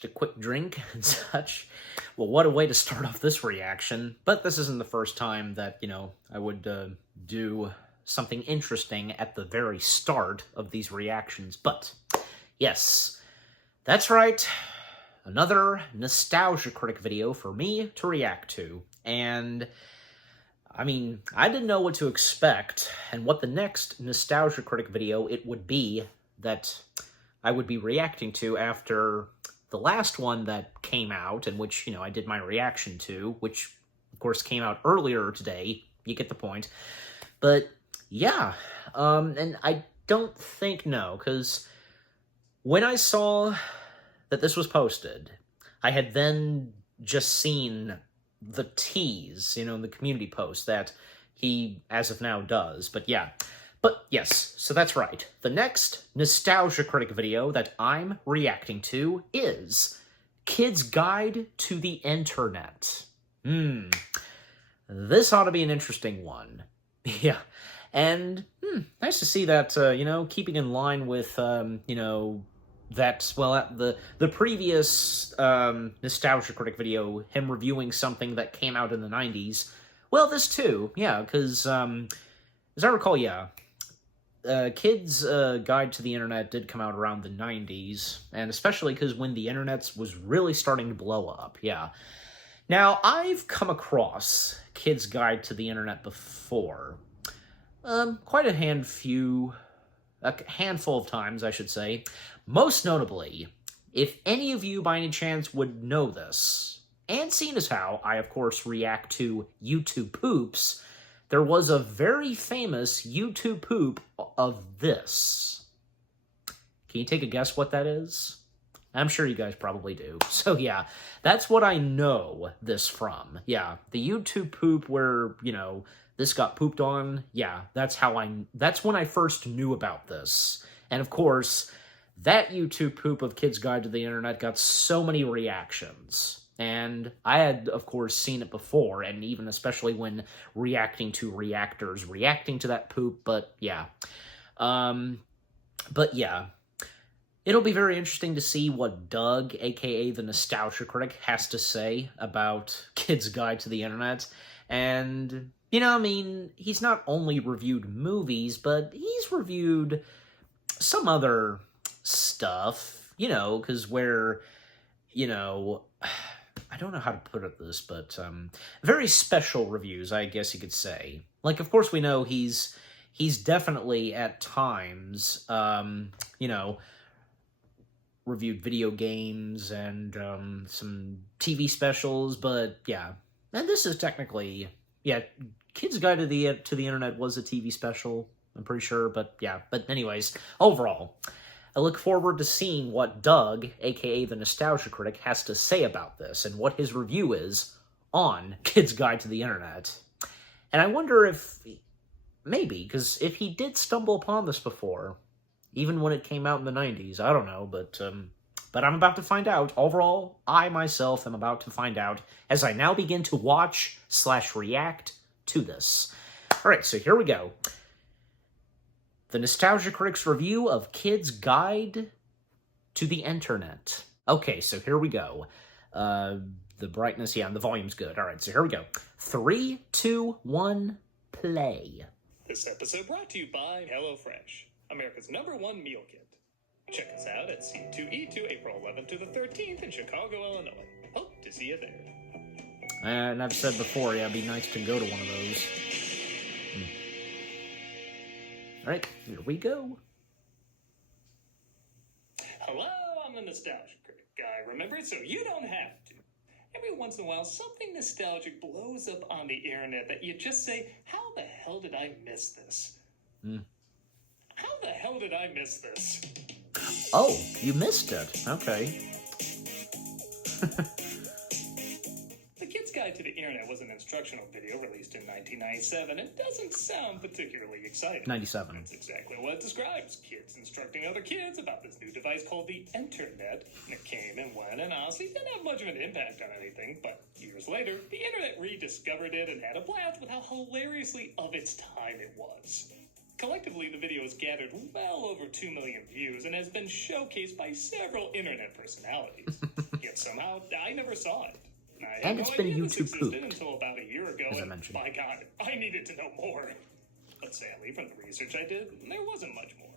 just a quick drink and such. Well, what a way to start off this reaction. But this isn't the first time that, I would do something interesting at the very start of these reactions. But, yes, that's right. Another Nostalgia Critic video for me to react to. And, I mean, I didn't know what to expect, and what the next Nostalgia Critic video it would be that I would be reacting to after the last one that came out, in which, I did my reaction to, which, of course, came out earlier today. You get the point. But, yeah, and I don't think, because when I saw that this was posted, I had then just seen the tease, in the community post that he, as of now, does. But yeah. But yes, so that's right. The next Nostalgia Critic video that I'm reacting to is Kid's Guide to the Internet. This ought to be an interesting one. Yeah. And, nice to see that, keeping in line with, the previous Nostalgia Critic video, him reviewing something that came out in the 90s. Well, this too, yeah, because, as I recall, yeah, Kid's Guide to the Internet did come out around the 90s, and especially because when the internet was really starting to blow up, yeah. Now, I've come across Kid's Guide to the Internet before. Quite a handful of times, I should say. Most notably, if any of you by any chance would know this, and seeing as how I, of course, react to YouTube poops, there was a very famous YouTube poop of this. Can you take a guess what that is? I'm sure you guys probably do. So yeah, that's what I know this from. Yeah, the YouTube poop where, this got pooped on. Yeah, that's when I first knew about this. And of course, that YouTube poop of Kid's Guide to the Internet got so many reactions. And I had, of course, seen it before, and even especially when reacting to reactors reacting to that poop, but yeah. It'll be very interesting to see what Doug, aka the Nostalgia Critic, has to say about Kid's Guide to the Internet. And, he's not only reviewed movies, but he's reviewed some other stuff, because where, I don't know how to put it this, but very special reviews, I guess you could say. Like, of course, we know he's definitely at times, reviewed video games and some TV specials, but yeah. And this is technically, yeah, Kid's Guide to the Internet was a TV special, I'm pretty sure, but yeah. But anyways, overall, I look forward to seeing what Doug, aka the Nostalgia Critic, has to say about this and what his review is on Kid's Guide to the Internet. And I wonder if, maybe, because if he did stumble upon this before, even when it came out in the 90s, I don't know, but I'm about to find out. Overall, I myself am about to find out as I now begin to watch/react to this. Alright, so here we go. The Nostalgia Critic's review of Kid's Guide to the Internet. Okay, so here we go. The brightness, yeah, and the volume's good. All right, so here we go. 3, 2, 1, play. This episode brought to you by HelloFresh, America's #1 meal kit. Check us out at C2E2, April 11th to the 13th in Chicago, Illinois. Hope to see you there. And I've said before, yeah, it'd be nice to go to one of those. All right, here we go. Hello, I'm the Nostalgia Critic guy. Remember, so you don't have to. Every once in a while, something nostalgic blows up on the internet that you just say, how the hell did I miss this? How the hell did I miss this? Oh, you missed it. Okay. The Kid's Guide to the Internet was an instructional video released in 1997. It doesn't sound particularly exciting. 97. That's exactly what it describes. Kids instructing other kids about this new device called the Internet. And it came and went and honestly didn't have much of an impact on anything. But years later, the Internet rediscovered it and had a blast with how hilariously of its time it was. Collectively, the video has gathered well over 2 million views and has been showcased by several internet personalities. Yet somehow, I never saw it. I And had it's no been idea this YouTube existed pooped, until about a year ago, as I and mentioned. by God, I needed to know more. But sadly, from the research I did, there wasn't much more.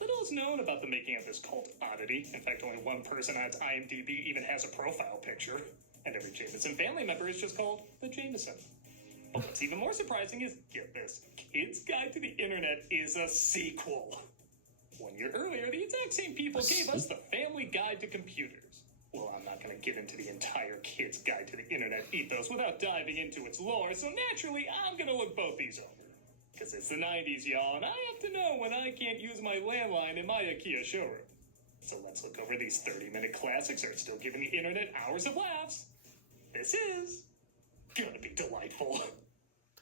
Little is known about the making of this cult oddity. In fact, only one person on its IMDb even has a profile picture. And every Jameson family member is just called the Jameson. But what's even more surprising is, get this, Kid's Guide to the Internet is a sequel. 1 year earlier, the exact same people gave us the Family Guide to Computers. Well, I'm not going to get into the entire Kid's Guide to the Internet ethos without diving into its lore, so naturally, I'm going to look both these over. Because it's the 90s, y'all, and I have to know when I can't use my landline in my IKEA showroom. So let's look over these 30-minute classics that are still giving the internet hours of laughs. This is gonna be delightful.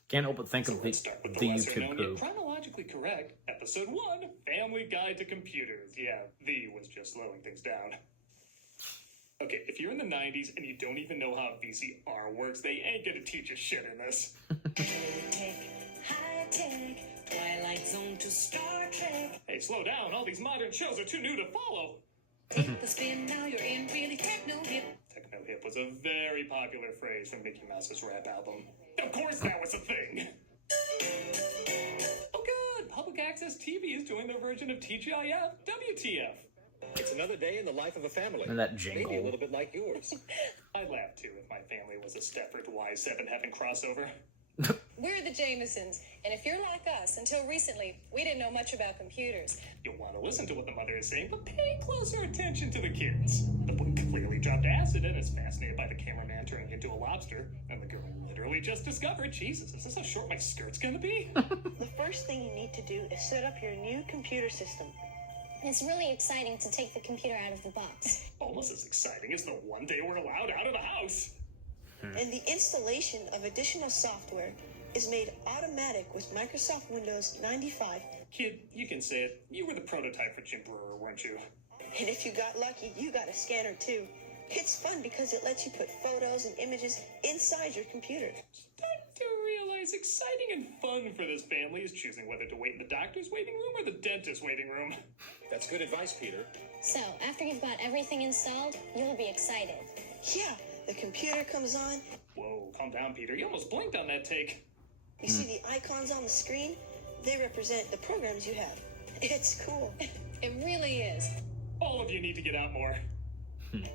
Can't help but think So of let's the start with the YouTube lesser-known yet poop. chronologically correct Episode 1, Family Guide to Computers. Yeah, the was just slowing things down. Okay, if you're in the 90s and you don't even know how a VCR works, they ain't gonna teach you shit in this. High-tech, Twilight Zone to Star Trek. Hey, slow down. All these modern shows are too new to follow. Take the spin, now you're in really techno-hip. Techno-hip was a very popular phrase from Mickey Mouse's rap album. Of course that was a thing! Oh good! Public access TV is doing their version of TGIF, WTF. It's another day in the life of a family. And that Maybe a jingle. little bit like yours. I'd laugh too if my family was a Stepford Y7 having crossover. We're the Jamesons, and if you're like us, until recently, we didn't know much about computers. You'll want to listen to what the mother is saying, but pay closer attention to the kids. The boy clearly dropped acid and is fascinated by the cameraman turning into a lobster. And the girl literally just discovered, Jesus, is this how short my skirt's gonna be? The first thing you need to do is set up your new computer system. It's really exciting to take the computer out of the box. Almost as exciting as the one day we're allowed out of the house. And the installation of additional software is made automatic with Microsoft Windows 95. Kid, you can say it. You were the prototype for Jim Brewer, weren't you? And if you got lucky, you got a scanner too. It's fun because it lets you put photos and images inside your computer. Starting to realize exciting and fun for this family is choosing whether to wait in the doctor's waiting room or the dentist's waiting room. That's good advice, Peter. So, after you've got everything installed, you'll be excited. Yeah, the computer comes on. Whoa, calm down, Peter. You almost blinked on that take. You see the icons on the screen? They represent the programs you have. It's cool. It really is. All of you need to get out more.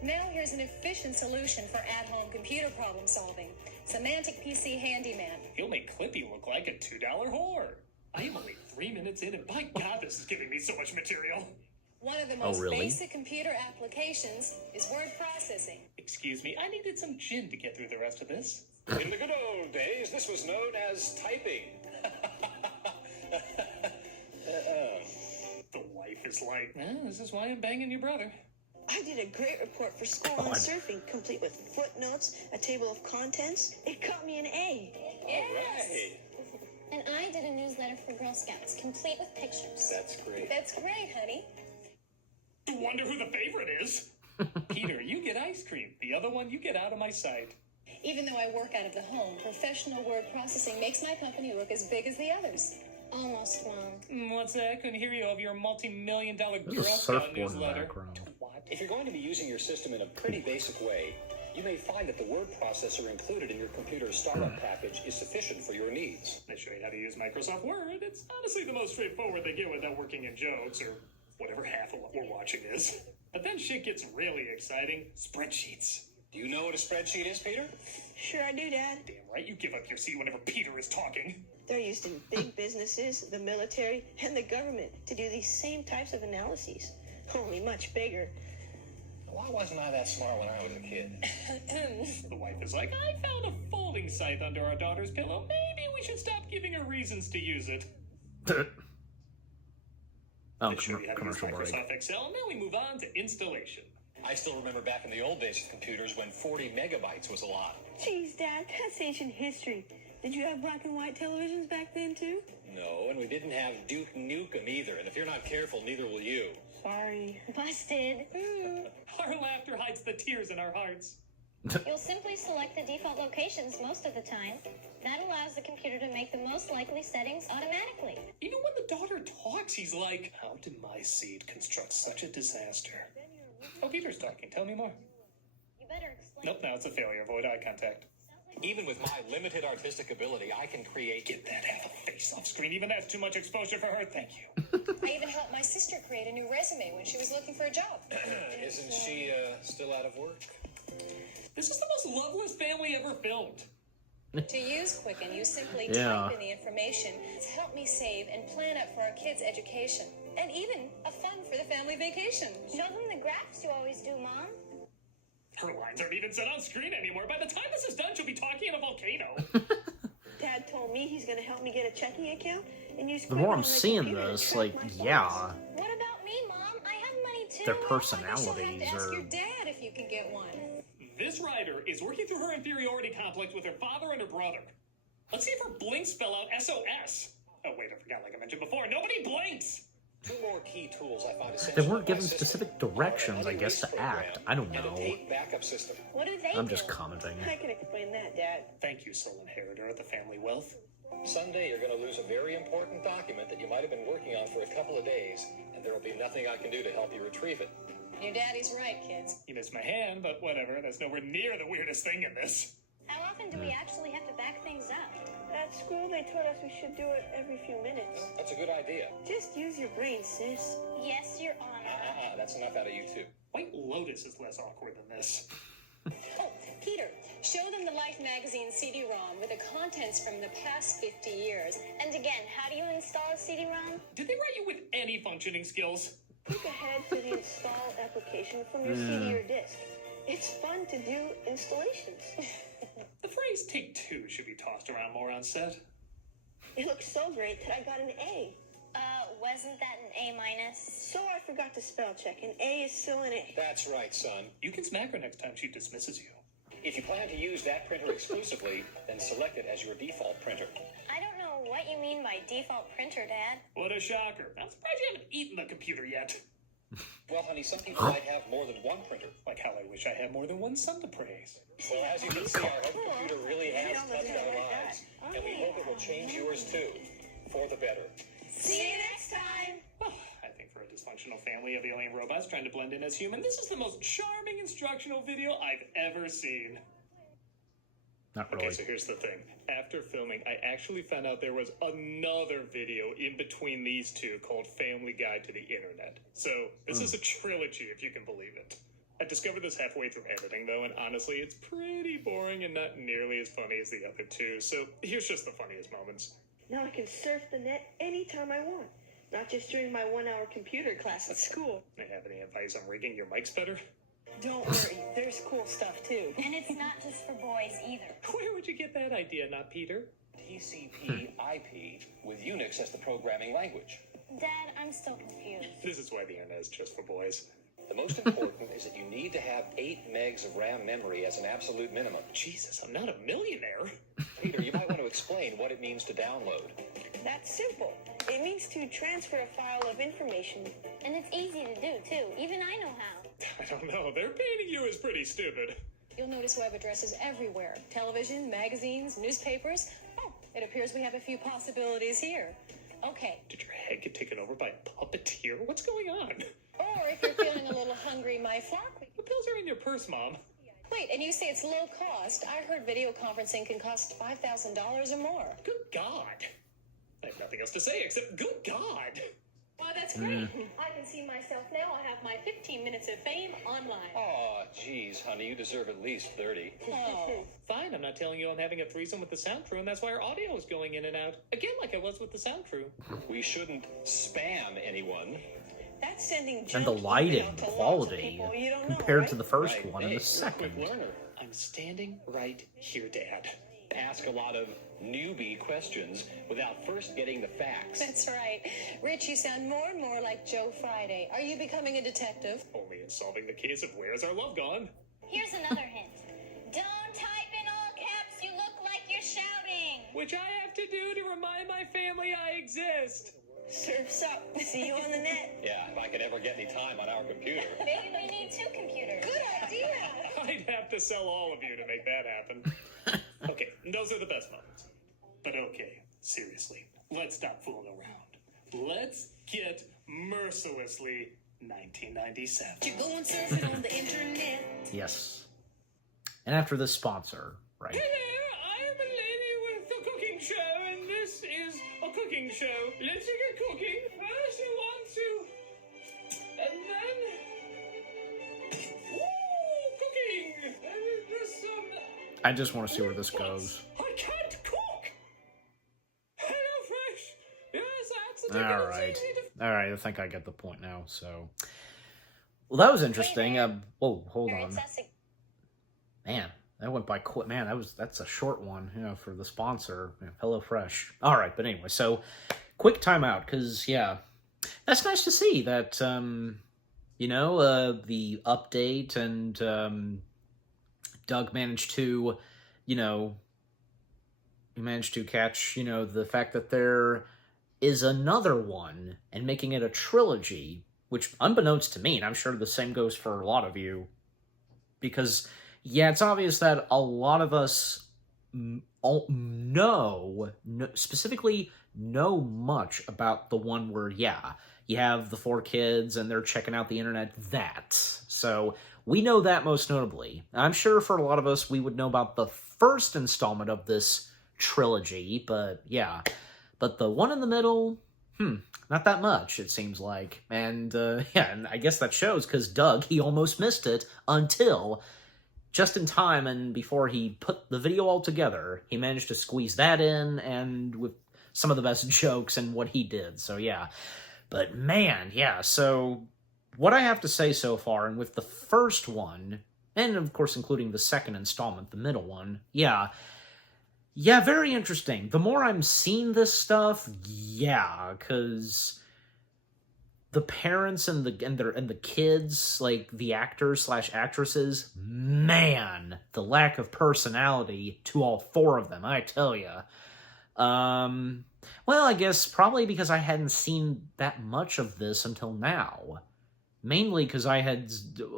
Now here's an efficient solution for at-home computer problem solving. Semantic PC Handyman. He'll make Clippy look like a $2 whore. I am only 3 minutes in, and by God, this is giving me so much material. One of the most really? basic computer applications is word processing. Excuse me, I needed some gin to get through the rest of this. In the good old days, this was known as typing. The wife is like, this is why I'm banging your brother. I did a great report for school on surfing, complete with footnotes, a table of contents. It got me an A. Right. And I did a newsletter for Girl Scouts, complete with pictures. That's great. That's great, honey. Wonder who the favorite is. Peter, you get ice cream. The other one, you get out of my sight. Even though I work out of the home, professional word processing makes my company look as big as the others. Almost, Mom. What's that? Couldn't hear you over your multi-million-dollar There's Girl a Scout surfboard in the newsletter. background. What? If you're going to be using your system in a pretty basic way, you may find that the word processor included in your computer's startup package is sufficient for your needs. They show you how to use Microsoft Word. It's honestly the most straightforward they get without working in jokes or whatever half of what we're watching is. But then shit gets really exciting. Spreadsheets. Do you know what a spreadsheet is, Peter? Sure I do, Dad. Damn right, you give up your seat whenever Peter is talking. They're used in big businesses, the military, and the government to do these same types of analyses, only much bigger. Why wasn't I that smart when I was a kid? The wife is like, I found a folding scythe under our daughter's pillow. Maybe we should stop giving her reasons to use it. Oh, They show you how to use commercial break. Microsoft Excel. Now we move on to installation. I still remember back in the old days of computers when 40 megabytes was a lot. Jeez, Dad, that's ancient history. Did you have black and white televisions back then, too? No, and we didn't have Duke Nukem either, and if you're not careful, neither will you. Sorry. Busted. Our laughter hides the tears in our hearts. You'll simply select the default locations most of the time. That allows the computer to make the most likely settings automatically. Even when the daughter talks, he's like, how did my seed construct such a disaster? Oh, Peter's talking. Tell me more. Nope, now it's a failure. Avoid eye contact. Even with my limited artistic ability, I can create... Get that half a face off screen. Even that's too much exposure for her. Thank you. I even helped my sister create a new resume when she was looking for a job. Isn't she still out of work? This is the most loveless family ever filmed. To use Quicken, you simply Yeah. type in the information. It's helped me save and plan up for our kids' education. And even a fun for the family vacation. Show them the graphs you always do, Mom. Her lines aren't even set on screen anymore. By the time this is done, she'll be talking in a volcano. Dad told me he's going to help me get a checking account and use The more I'm Quicken on my seeing computer to this, track like, my funds. yeah, What about me, Mom? I have money too. their I guess personalities you'll have to ask are... your dad if you can get one. This writer is working through her inferiority complex with her father and her brother. Let's see if her blinks spell out SOS. Oh, wait, I forgot, like I mentioned before. Nobody blinks! Two more key tools I found essential. They weren't in my given system specific are directions, an I guess, to program act. I don't and a know. tape backup system. What do they I'm do? just commenting. I can explain that, Dad. Thank you, sole inheritor of the family wealth. Someday you're going to lose a very important document that you might have been working on for a couple of days, and there will be nothing I can do to help you retrieve it. Your daddy's right, kids. You missed my hand, but whatever. That's nowhere near the weirdest thing in this. How often do we actually have to back things up? At school, they told us we should do it every few minutes. That's a good idea. Just use your brain, sis. Yes, Your Honor. That's enough out of you two. White Lotus is less awkward than this. Oh, Peter, show them the Life magazine CD-ROM with the contents from the past 50 years. And again, how do you install a CD-ROM? Did they write you with any functioning skills? Click ahead to the install application from your CD or disc. It's fun to do installations. The phrase take two should be tossed around more on set. It looks so great that I got an A. Wasn't that an A-? So I forgot to spell check. An A is still an A. That's right, son. You can smack her next time she dismisses you. If you plan to use that printer exclusively, then select it as your default printer. I don't know what you mean by default printer, Dad. What a shocker. I'm surprised you haven't eaten the computer yet. Well, honey, some people might have more than one printer. Like how I wish I had more than one son to praise. Well, as you can see, our home computer really has touched our lives, and we hope it will change yours too, for the better. See you next time. Well, I think for a dysfunctional family of alien robots trying to blend in as human, this is the most charming instructional video I've ever seen. Not Okay, really. so here's the thing. After filming, I actually found out there was another video in between these two called Family Guide to the Internet. So this is a trilogy, if you can believe it. I discovered this halfway through editing, though, and honestly, it's pretty boring and not nearly as funny as the other two. So here's just the funniest moments. Now I can surf the net anytime I want. Not just during my 1-hour computer class at school. Do you have any advice on rigging your mics better? Don't worry, there's cool stuff too. And it's not just for boys either. Where would you get that idea, not Peter? TCP/IP with Unix as the programming language. Dad, I'm still confused. This is why the internet is just for boys. The most important is that you need to have 8 megs of RAM memory as an absolute minimum. Jesus, I'm not a millionaire. Peter, you might want to explain what it means to download. That's simple. It means to transfer a file of information. And it's easy to do, too. Even I know how. I don't know. They're painting you as pretty stupid. You'll notice web addresses everywhere. Television, magazines, newspapers. Oh, it appears we have a few possibilities here. Okay. Did your head get taken over by a puppeteer? What's going on? Or if you're feeling a little hungry, my flock. The pills are in your purse, Mom. Wait, and you say it's low cost. I heard video conferencing can cost $5,000 or more. Good God. I have nothing else to say except good God. Well, that's great. I can see myself now. I have my 15 minutes of fame online. Aw, geez, honey, you deserve at least 30. Oh. Fine, I'm not telling you I'm having a threesome with the sound crew, and that's why our audio is going in and out. Again, like I was with the sound crew. We shouldn't spam anyone. That's sending And the junk lighting email to lots of quality people you don't know, compared right? to the first Right. one in Hey, the you're a second. quick learner. I'm standing right here, Dad. Ask a lot of newbie questions without first getting the facts. That's right. Rich, you sound more and more like Joe Friday. Are you becoming a detective? Only in solving the case of Where's Our Love Gone? Here's another hint. Don't type in all caps. You look like you're shouting. Which I have to do to remind my family I exist. Surf's up. See you on the net. Yeah, if I could ever get any time on our computer. Maybe we need 2 computers. Good idea. I'd have to sell all of you to make that happen. Okay, those are the best moments. But okay, seriously, let's stop fooling around. Let's get mercilessly 1997. You're going surfing on the internet. Yes. And after this sponsor, right? Hello, I am a lady with a cooking show, and this is a cooking show. Let's get cooking. First you want to... And then... Ooh, cooking! And there's some... I just want to see where this goes. I can't cook! Hello, Fresh! Yes, that's the All ticket. right. It's easy to... All right, I think I get the point now, so... Well, that was interesting. Whoa, hold on. Man, that went by quick. Man, that's a short one, you know, for the sponsor, HelloFresh. All right, but anyway, so quick timeout, because, yeah, that's nice to see that, you know, the update and Doug managed to, you know, he managed to catch, you know, the fact that there is another one and making it a trilogy, which, unbeknownst to me, and I'm sure the same goes for a lot of you, because, yeah, it's obvious that a lot of us specifically know much about the one where, yeah, you have the 4 kids and they're checking out the internet, so we know that most notably. I'm sure for a lot of us, we would know about the first installment of this trilogy, but, yeah. But the one in the middle, not that much, it seems like. And, yeah, and I guess that shows, because Doug, he almost missed it until just in time, and before he put the video all together, he managed to squeeze that in, and with some of the best jokes and what he did, so yeah. But, man, yeah, so what I have to say so far, and with the first one, and of course including the second installment, the middle one, yeah, very interesting. The more I'm seeing this stuff, yeah, because the parents and the kids, like the actors / actresses, man, the lack of personality to all 4 of them, I tell ya. Well, I guess probably because I hadn't seen that much of this until now. Mainly because I had,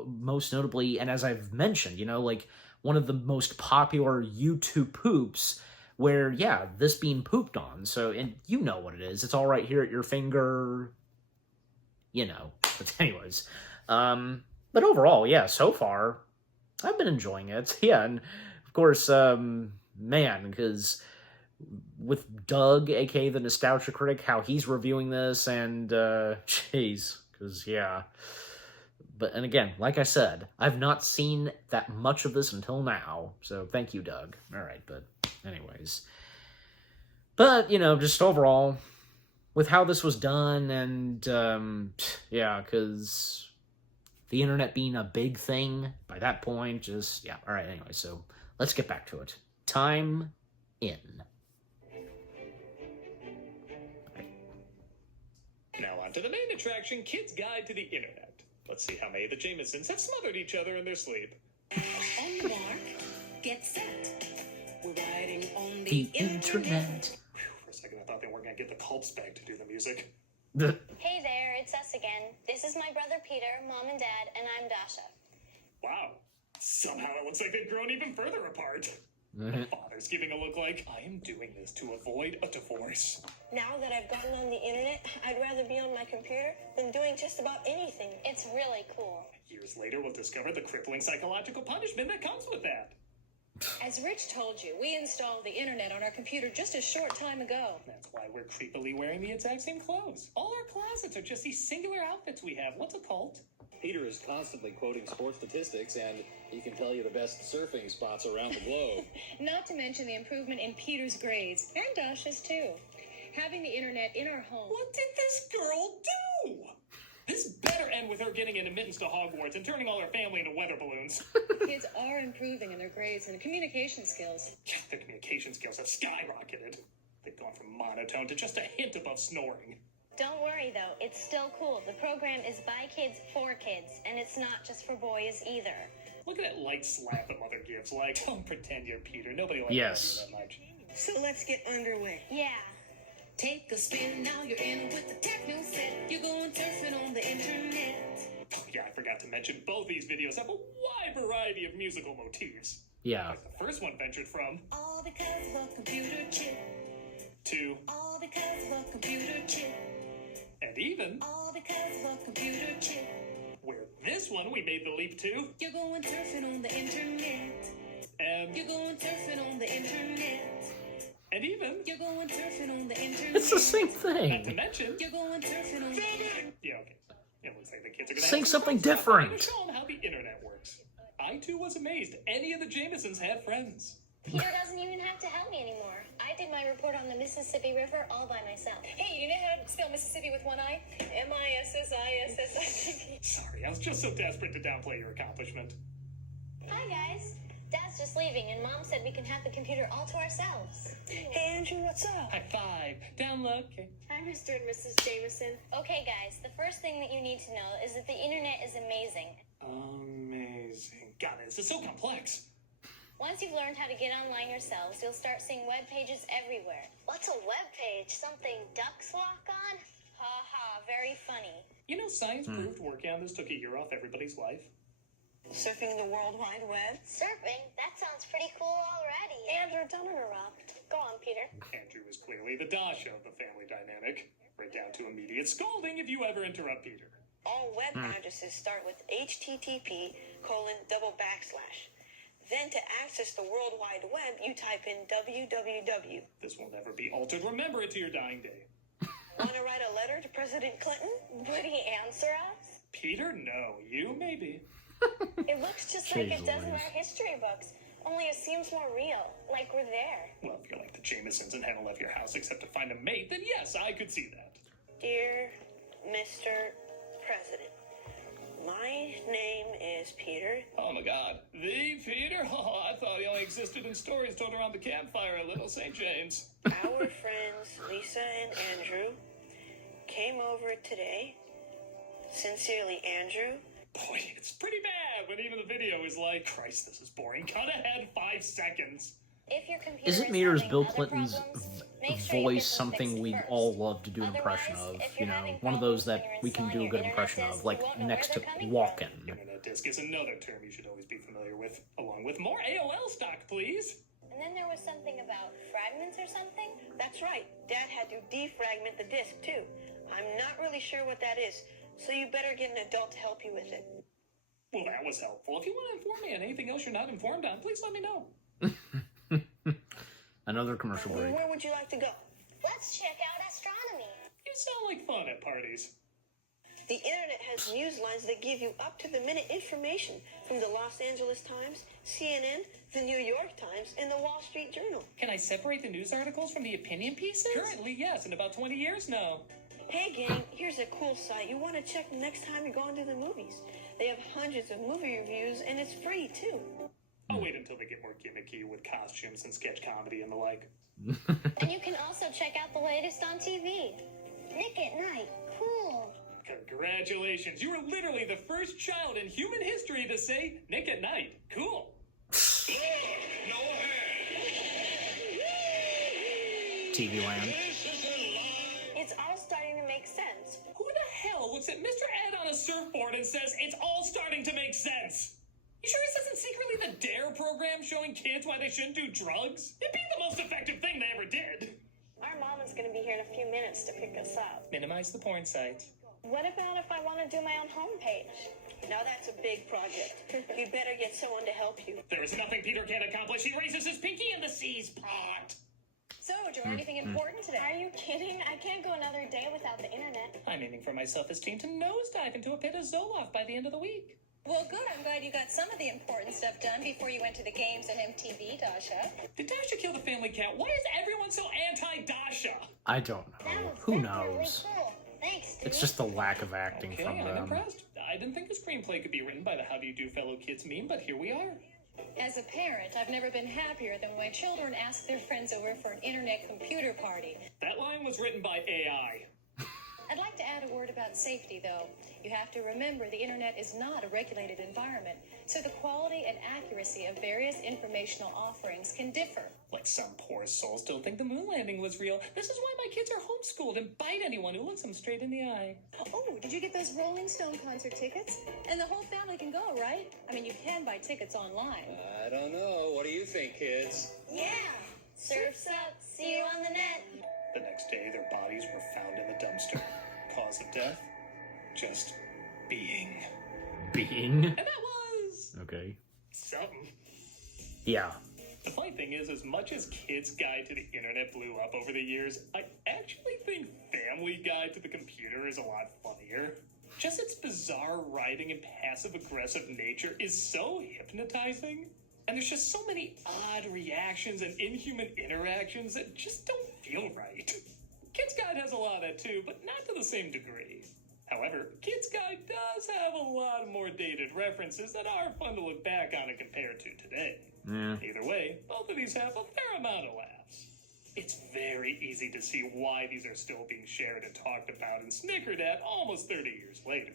most notably, and as I've mentioned, you know, like, one of the most popular YouTube poops where, yeah, this being pooped on. So, and you know what it is. It's all right here at your finger, you know. But anyways, but overall, yeah, so far, I've been enjoying it. Yeah, and of course, man, because with Doug, aka the Nostalgia Critic, how he's reviewing this, and, jeez, because, yeah. But, and again, like I said, I've not seen that much of this until now, so thank you, Doug. All right, but anyways. But, you know, just overall, with how this was done, and, yeah, because the internet being a big thing by that point, just, yeah, all right, anyway, so let's get back to it. Time in. Now on to the main attraction, Kids Guide to the Internet. Let's see how many of the Jamesons have smothered each other in their sleep. On the mark, get set. We're riding on The internet. Whew, for a second I thought they weren't going to get the Culps back to do the music. Hey there, it's us again. This is my brother Peter, Mom and Dad, and I'm Dasha. Wow. Somehow it looks like they've grown even further apart. My father's giving a look like, I am doing this to avoid a divorce. Now that I've gotten on the internet, I'd rather be on my computer than doing just about anything. It's really cool. Years later, we'll discover the crippling psychological punishment that comes with that. As Rich told you, we installed the internet on our computer just a short time ago. That's why we're creepily wearing the exact same clothes. All our closets are just these singular outfits we have. What's a cult? Peter is constantly quoting sports statistics, and he can tell you the best surfing spots around the globe. Not to mention the improvement in Peter's grades, and Dasha's too. Having the internet in our home. What did this girl do? This better end with her getting an admittance to Hogwarts and turning all her family into weather balloons. Kids are improving in their grades and communication skills. Yeah, their communication skills have skyrocketed. They've gone from monotone to just a hint above snoring. Don't worry though, it's still cool. The program is by kids for kids, and it's not just for boys either. Look at that light slap that mother gives, like, don't pretend you're Peter. Nobody likes Yes. you that much. So let's get underway. Yeah. Take a spin, now you're in with the techno set. You're going surfing on the internet. Oh, yeah, I forgot to mention both these videos have a wide variety of musical motifs. Yeah. Like the first one ventured from All because of a computer chip. to All because of a computer chip. and even All because of a computer chip. where this one we made the leap to You're going surfing on the internet. and You're going surfing on the internet. and even You're going surfing on the internet. It's the same not to thing. mention. You're going surfing on the internet. Yeah, okay. It looks like the kids are gonna Sing have some something fun stuff. I'm gonna different. show them how the internet works. I too was amazed. Any of the Jamesons had friends. Peter doesn't even have to help me anymore. I did my report on the Mississippi River all by myself. Hey, you know how to spell Mississippi with one I? M-I-S-S-I-S-S-I-P-P. Sorry, I was just so desperate to downplay your accomplishment. Hi, guys. Dad's just leaving, and Mom said we can have the computer all to ourselves. Hey, Andrew, what's up? High five. Down low. Okay. Hi, Mr. and Mrs. Jameson. Okay, guys, the first thing that you need to know is that the internet is amazing. Amazing. God, this is so complex. Once you've learned how to get online yourselves, you'll start seeing web pages everywhere. What's a web page? Something ducks walk on? Ha ha, very funny. You know, science proved working on this took a year off everybody's life. Surfing the World Wide Web? Surfing? That sounds pretty cool already. Andrew, don't interrupt. Go on, Peter. Andrew was clearly the Dasha of the family dynamic. Right down to immediate scolding if you ever interrupt Peter. All web addresses start with http:// Then to access the World Wide Web, you type in www. This will never be altered. Remember it to your dying day. Want to write a letter to President Clinton? Would he answer us? Peter, no. You, maybe. It looks just like it Jeez does in Louise. our history books, only it seems more real, like we're there. Well, if you're like the Jamesons and hadn't left your house except to find a mate, then yes, I could see that. Dear Mr. President, my name is Peter. Oh my god. The Peter? Oh, I thought he only existed in stories told around the campfire at Little St. James. Our friends Lisa and Andrew came over today. Sincerely, Andrew. Boy, it's pretty bad when even the video is like, Christ, this is boring. Cut ahead 5 seconds. If your computer Isn't is Meter's having Bill other Clinton's problems, make sure you voice get them something fixed we first. all love to do an impression Otherwise, of? if You you're know, having one of those problems that when we you're can do a installing good your impression internet of, like says you won't know next where to they're coming walking. Internet disk is another term you should always be familiar with, along with more AOL stock, please. And then there was something about fragments or something. That's right. Dad had to defragment the disk, too. I'm not really sure what that is, so you better get an adult to help you with it. Well, that was helpful. If you want to inform me on anything else you're not informed on, please let me know. Another commercial break. Where would you like to go? Let's check out astronomy. You sound like fun at parties. The internet has news lines that give you up-to-the-minute information from the Los Angeles Times, CNN, the New York Times, and the Wall Street Journal. Can I separate the news articles from the opinion pieces? Currently, yes. In about 20 years, no. Hey gang, here's a cool site you want to check next time you're going to the movies. They have hundreds of movie reviews and it's free too. I'll wait until they get more gimmicky with costumes and sketch comedy and the like. And you can also check out the latest on TV. Nick at Night. Cool. Congratulations. You were literally the first child in human history to say Nick at Night. Cool. TV Land. It's all starting to make sense. Who the hell looks at Mr. Ed on a surfboard and says it's all starting to make sense? You sure this isn't secretly the DARE program showing kids why they shouldn't do drugs? It'd be the most effective thing they ever did. Our mom is going to be here in a few minutes to pick us up. Minimize the porn sites. What about if I want to do my own homepage? Now that's a big project. You'd better get someone to help you. There is nothing Peter can't accomplish. He raises his pinky in the sea's pot. So, do you learn anything important today? Are you kidding? I can't go another day without the internet. I'm aiming for my self-esteem to nosedive into a pit of Zoloft by the end of the week. Well, good. I'm glad you got some of the important stuff done before you went to the games at MTV, Dasha. Did Dasha kill the family cat? Why is everyone so anti-Dasha? I don't That know. was Who definitely knows? Cool. Thanks, dude. It's just the lack of acting Okay, from I'm them. impressed. I didn't think a screenplay could be written by the How Do You Do Fellow Kids meme, but here we are. As a parent, I've never been happier than when my children ask their friends over for an internet computer party. That line was written by AI. I'd like to add a word about safety, though. You have to remember the internet is not a regulated environment, so the quality and accuracy of various informational offerings can differ. Like some poor souls don't think the moon landing was real. This is why my kids are homeschooled and bite anyone who looks them straight in the eye. Oh, did you get those Rolling Stone concert tickets? And the whole family can go, right? I mean, you can buy tickets online. I don't know. What do you think, kids? Yeah. Surf's up. See you on the net. The next day, their bodies were found in the dumpster. Cause of death? Just being. Being? And that was... Okay. something. Yeah. The funny thing is, as much as Kid's Guide to the Internet blew up over the years, I actually think Family Guide to the Computer is a lot funnier. Just its bizarre writing and passive-aggressive nature is so hypnotizing. And there's just so many odd reactions and inhuman interactions that just don't feel right. Kid's Guide has a lot of that too, but not to the same degree. However, Kid's Guide does have a lot more dated references that are fun to look back on and compare to today. Either way, both of these have a fair amount of laughs. It's very easy to see why these are still being shared and talked about and snickered at almost 30 years later.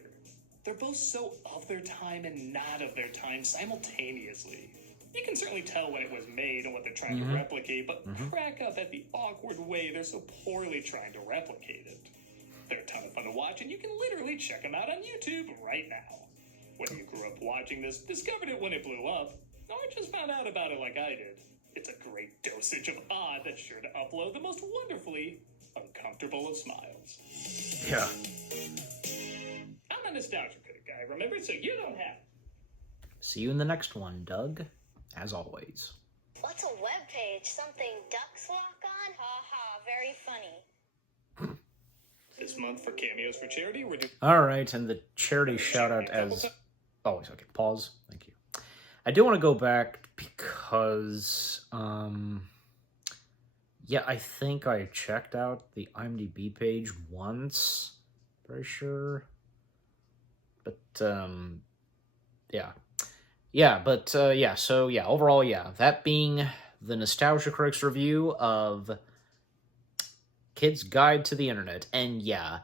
They're both so of their time and not of their time simultaneously. You can certainly tell when it was made and what they're trying to replicate, but crack up at the awkward way they're so poorly trying to replicate it. They're a ton of fun to watch, and you can literally check them out on YouTube right now. Whether you grew up watching this, discovered it when it blew up, or just found out about it like I did, it's a great dosage of odd that's sure to upload the most wonderfully uncomfortable of smiles. Yeah. I'm a nostalgia critic guy, remember? So you don't have to. See you in the next one, Doug, as always. What's a web page? Something ducks walk on? Ha ha, very funny. This month for Cameos for Charity, we're doing... Alright, and the charity shout-out as always. Okay, pause. Thank you. I do want to go back because, yeah, I think I checked out the IMDb page once. Very sure. But, yeah. Yeah, but, yeah, so, yeah, overall, yeah. That being the Nostalgia Critics review of Kid's Guide to the Internet. And, yeah,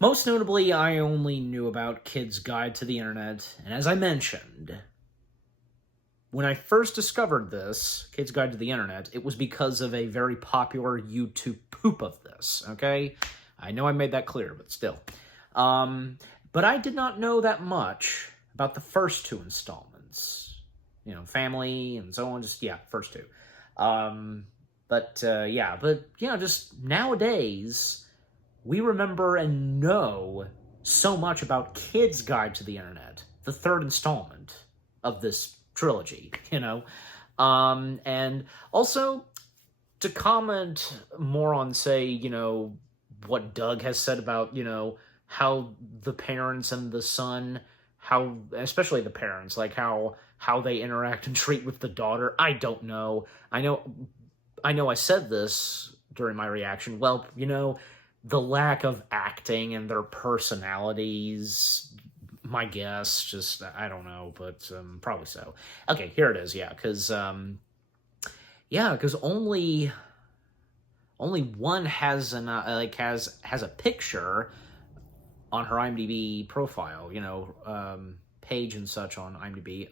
most notably, I only knew about Kid's Guide to the Internet, and as I mentioned, when I first discovered this, Kid's Guide to the Internet, it was because of a very popular YouTube poop of this, okay? I know I made that clear, but still. But I did not know that much about the first two installments. You know, Family and so on, just, yeah, first two. Yeah, but, you know, just nowadays, we remember and know so much about Kid's Guide to the Internet, the third installment of this trilogy, you know? And also, to comment more on, say, you know, what Doug has said about, you know, how the parents and the son, how, especially the parents, like, how they interact and treat with the daughter, I don't know. I know I said this during my reaction. Well, you know, the lack of acting and their personalities, my guess, just, I don't know, but probably so. Okay, here it is, yeah, because only one has an has a picture on her IMDb profile, you know, page and such on IMDb.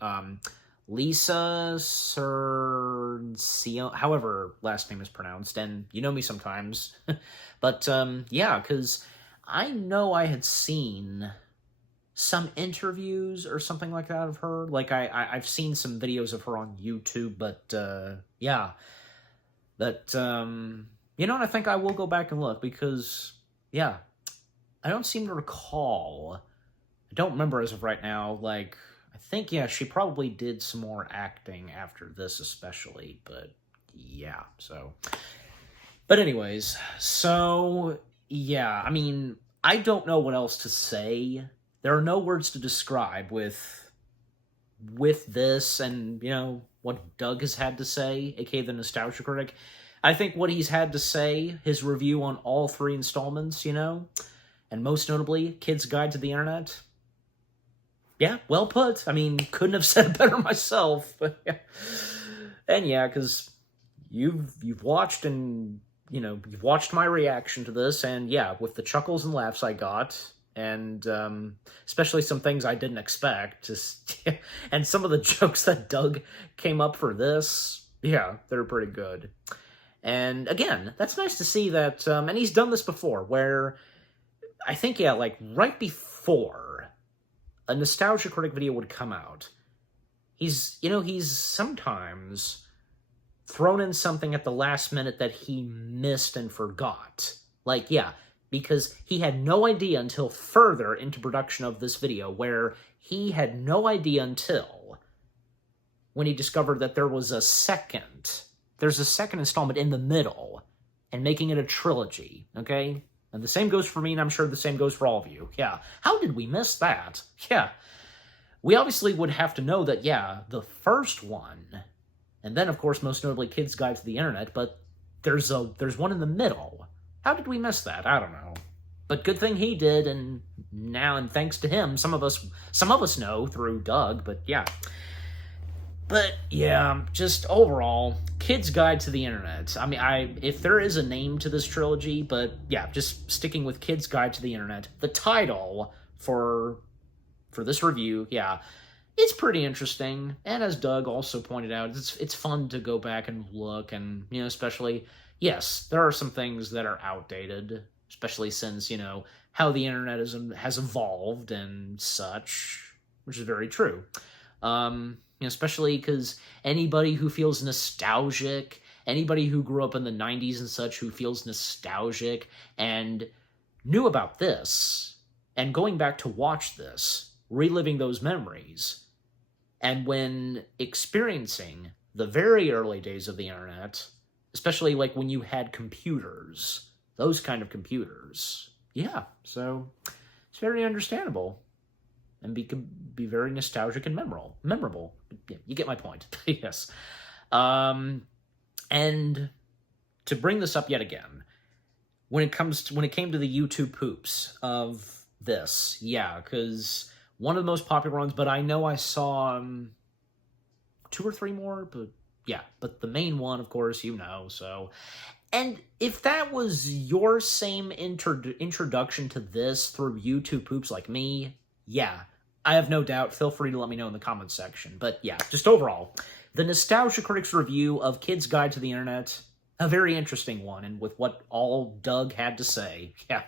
Lisa Sergio, however last name is pronounced, and you know me sometimes. But, yeah, because I know I had seen some interviews or something like that of her. Like, I've seen some videos of her on YouTube, but, yeah. But, you know, and I think I will go back and look, because, yeah, I don't seem to recall. I don't remember as of right now, like, I think, yeah, she probably did some more acting after this especially, but yeah, so. But anyways, so, yeah, I mean, I don't know what else to say. There are no words to describe with this and, you know, what Doug has had to say, aka the Nostalgia Critic. I think what he's had to say, his review on all three installments, you know, and most notably, Kid's Guide to the Internet. Yeah, well put. I mean, couldn't have said it better myself. But yeah. And yeah, because you've watched and, you know, you've watched my reaction to this, and yeah, with the chuckles and laughs I got, and especially some things I didn't expect, just and some of the jokes that Doug came up for this, yeah, they're pretty good. And again, that's nice to see that, and he's done this before, where I think, yeah, like right before a Nostalgia Critic video would come out, he's sometimes thrown in something at the last minute that he missed and forgot. Like, yeah, because he had no idea until further into production of this video, where he had no idea until when he discovered that there's a second installment in the middle, and making it a trilogy, okay? And the same goes for me, and I'm sure the same goes for all of you. Yeah. How did we miss that? Yeah. We obviously would have to know that, yeah, the first one, and then, of course, most notably Kid's Guide to the Internet, but there's one in the middle. How did we miss that? I don't know. But good thing he did, and thanks to him, some of us know through Doug, but yeah. But yeah, just overall, Kid's Guide to the Internet. I mean, if there is a name to this trilogy, but yeah, just sticking with Kid's Guide to the Internet, the title for this review, yeah, it's pretty interesting. And as Doug also pointed out, it's fun to go back and look, and especially, yes, there are some things that are outdated, especially since how the internet has evolved and such, which is very true. Especially because anybody who feels nostalgic, anybody who grew up in the 90s and such who feels nostalgic and knew about this, and going back to watch this, reliving those memories, and when experiencing the very early days of the internet, especially like when you had computers, those kind of computers, yeah, so it's very understandable. And be very nostalgic and memorable. Yeah, you get my point. Yes. And to bring this up yet again, when it came to the YouTube poops of this, yeah, because one of the most popular ones, but I know I saw 2 or 3 more, but yeah, but the main one, of course, so. And if that was your same introduction to this through YouTube poops like me, yeah, I have no doubt. Feel free to let me know in the comments section. But yeah, just overall, the Nostalgia Critic's review of Kid's Guide to the Internet, a very interesting one, and with what all Doug had to say. Yeah.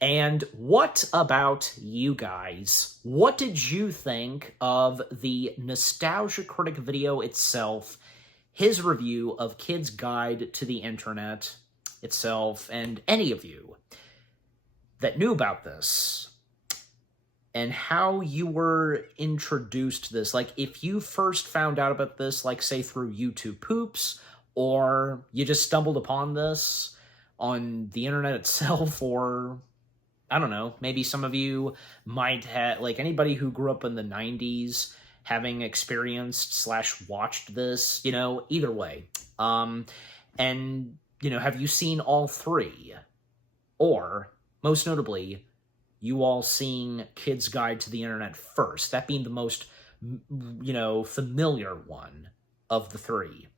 And what about you guys? What did you think of the Nostalgia Critic video itself, his review of Kid's Guide to the Internet itself, and any of you that knew about this, and how you were introduced to this? Like, if you first found out about this, like, say, through YouTube poops, or you just stumbled upon this on the internet itself, or, I don't know, maybe some of you might have, like, anybody who grew up in the 90s having experienced / watched this, either way. And, have you seen all 3? Or, most notably, you all seeing Kid's Guide to the Internet first, that being the most, familiar one of the 3.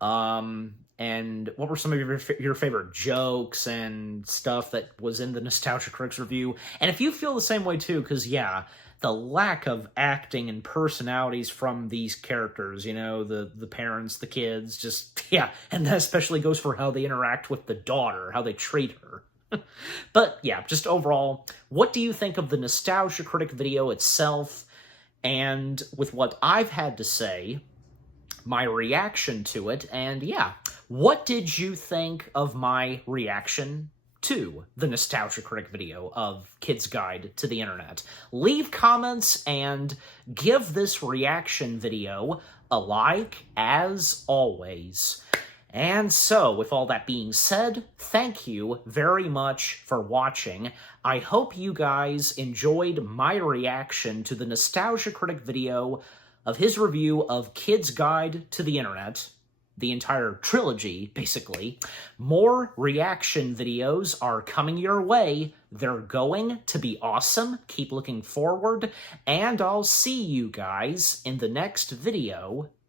And what were some of your favorite jokes and stuff that was in the Nostalgia Critics review? And if you feel the same way too, because yeah, the lack of acting and personalities from these characters, the parents, the kids, just, yeah, and that especially goes for how they interact with the daughter, how they treat her. But yeah, just overall, what do you think of the Nostalgia Critic video itself? And with what I've had to say, my reaction to it, and yeah, what did you think of my reaction to the Nostalgia Critic video of Kid's Guide to the Internet? Leave comments and give this reaction video a like, as always. And so, with all that being said, thank you very much for watching. I hope you guys enjoyed my reaction to the Nostalgia Critic video of his review of Kid's Guide to the Internet, the entire trilogy, basically. More reaction videos are coming your way. They're going to be awesome. Keep looking forward, and I'll see you guys in the next video /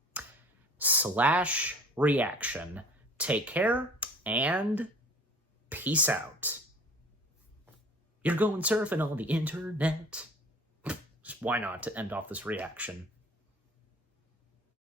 reaction. Take care, and peace out. You're going surfing on the internet. Just why not to end off this reaction?